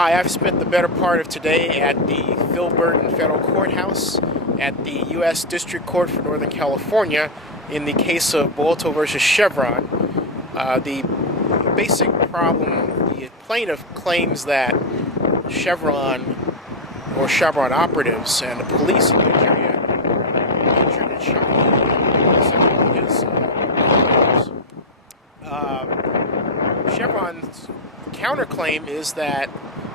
Hi, I've spent the better part of today at the Phil Burton Federal Courthouse at the U.S. District Court for Northern California in the case of Bowoto versus Chevron. The basic problem, the plaintiff claims that Chevron or Chevron operatives and the police in Nigeria injured and shot his Chevron's counterclaim is that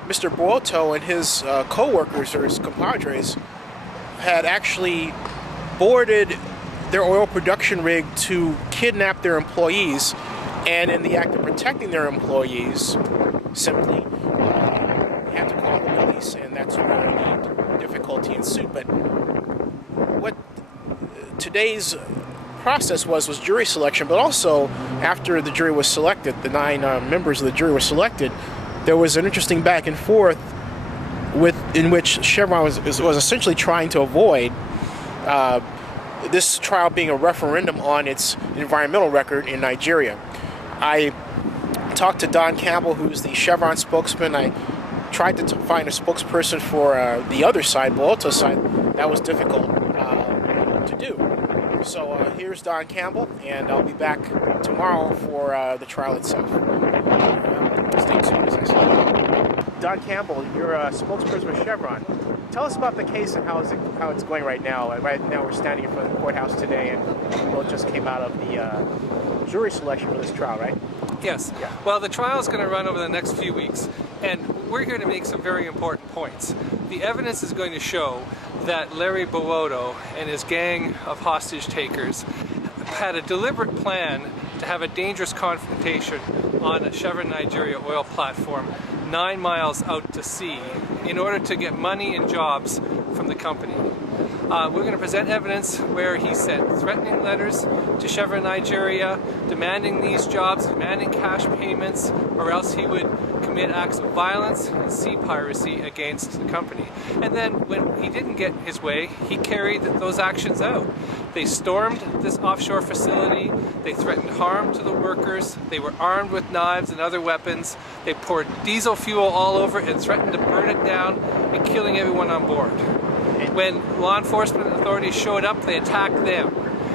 Mr. Bowoto and his co-workers or his compadres had actually boarded their oil production rig to kidnap their employees, and in the act of protecting their employees, simply had to call the police, and that's where the difficulty ensued. But what today's process was jury selection, but also after the jury was selected, the 9 members of the jury were selected, there was an interesting back and forth in which Chevron was essentially trying to avoid this trial being a referendum on its environmental record in Nigeria. I talked to Don Campbell, who's the Chevron spokesman. I tried to find a spokesperson for the other side, Bowoto's side. That was difficult to do. So here's Don Campbell, and I'll be back tomorrow for the trial itself. Stay tuned, as I said. Don Campbell, you're a spokesperson for Chevron. Tell us about the case and how it's going right now. Right now we're standing in front of the courthouse today, and we just came out of the jury selection for this trial, right? Yes. Yeah. Well, the trial is going to run over the next few weeks, and we're here to make some very important points. The evidence is going to show that Larry Bowoto and his gang of hostage takers had a deliberate plan to have a dangerous confrontation on a Chevron Nigeria oil platform 9 miles out to sea in order to get money and jobs from the company. We're going to present evidence where he sent threatening letters to Chevron Nigeria, demanding these jobs, demanding cash payments, or else he would commit acts of violence and sea piracy against the company. And then when he didn't get his way, he carried those actions out. They stormed this offshore facility, they threatened harm to the workers, they were armed with knives and other weapons, they poured diesel fuel all over it and threatened to burn it down and killing everyone on board. When law enforcement authorities showed up, they attacked them.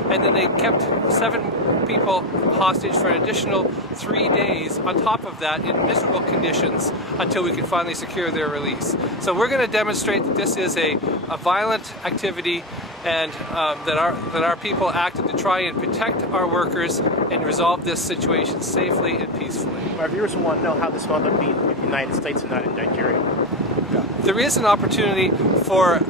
And then they kept 7 people hostage for an additional 3 days on top of that in miserable conditions until we could finally secure their release. So we're going to demonstrate that this is a violent activity and that our people acted to try and protect our workers and resolve this situation safely and peacefully. Our viewers want to know how this wound up being in the United States and not in Nigeria. There is an opportunity for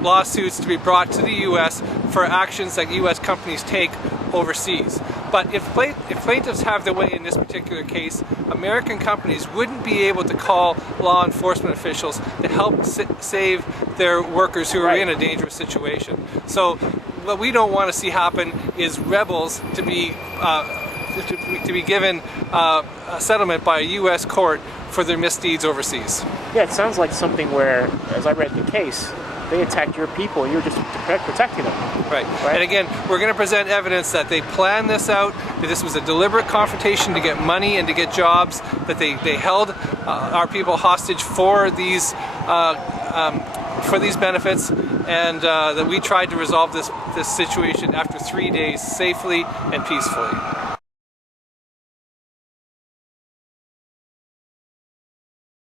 lawsuits to be brought to the U.S. for actions that U.S. companies take overseas. But if plaintiffs have their way in this particular case, American companies wouldn't be able to call law enforcement officials to help save their workers who are in a dangerous situation. So what we don't want to see happen is rebels to be given a settlement by a U.S. court for their misdeeds overseas. Yeah, it sounds like something where, as I read the case, they attacked your people, and you were just protecting them. Right. And again, we're going to present evidence that they planned this out, that this was a deliberate confrontation to get money and to get jobs, that they held our people hostage for these benefits, and that we tried to resolve this situation after 3 days safely and peacefully.